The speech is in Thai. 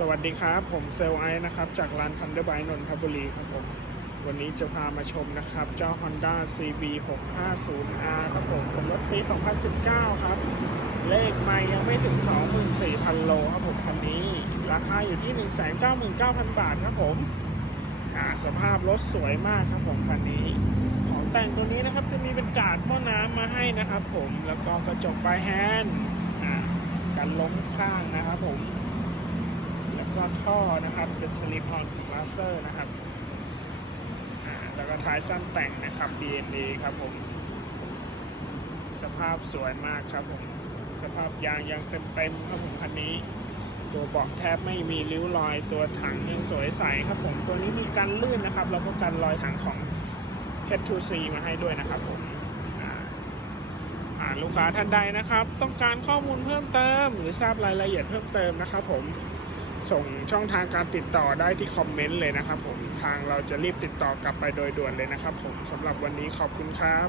สวัสดีครับ ผมเซลไอซ์นะครับ จากร้านคันเดอร์ไบนนทบุรีครับผม วันนี้จะพามาชมนะครับ เจ้า Honda CB 650R ครับผมเป็นรถปี 2019 ครับ เลขไม่ยังไม่ถึง 24,000 โลครับผมคันนี้ ราคาอยู่ที่ 199,000 บาทครับผมอ่าสภาพรถสวยมากครับผมคันนี้ ของแต่งตัวนี้นะครับจะมีเป็นกาดหม้อน้ำมาให้นะครับผมแล้วก็กระจกปลายแฮนด์อ่ากันล้มข้างนะครับผม แล้วก็ท่อนะครับเป็นสลิปออนมาสเตอร์นะครับแล้วก็ท้ายสั้นแต่งนะครับ DNA ครับผม สภาพสวยมากครับผมสภาพยางยังเต็มๆครับผมคันนี้ ตัวเบาะแทบไม่มีริ้วรอยตัวถังยังสวยใสครับผมตัวนี้มีการลื่นนะครับแล้วก็กันรอยถังของ H2C มาให้ด้วยนะครับผมอ่าอ่าลูกค้าท่านใดนะครับ ต้องการข้อมูลเพิ่มเติม หรือทราบรายละเอียดเพิ่มเติมนะครับผม ส่งช่องทางการติดต่อได้ที่คอมเมนต์เลยนะครับผมทางเราจะรีบติดต่อกลับไปโดยด่วนเลยนะครับผมสำหรับวันนี้ขอบคุณครับ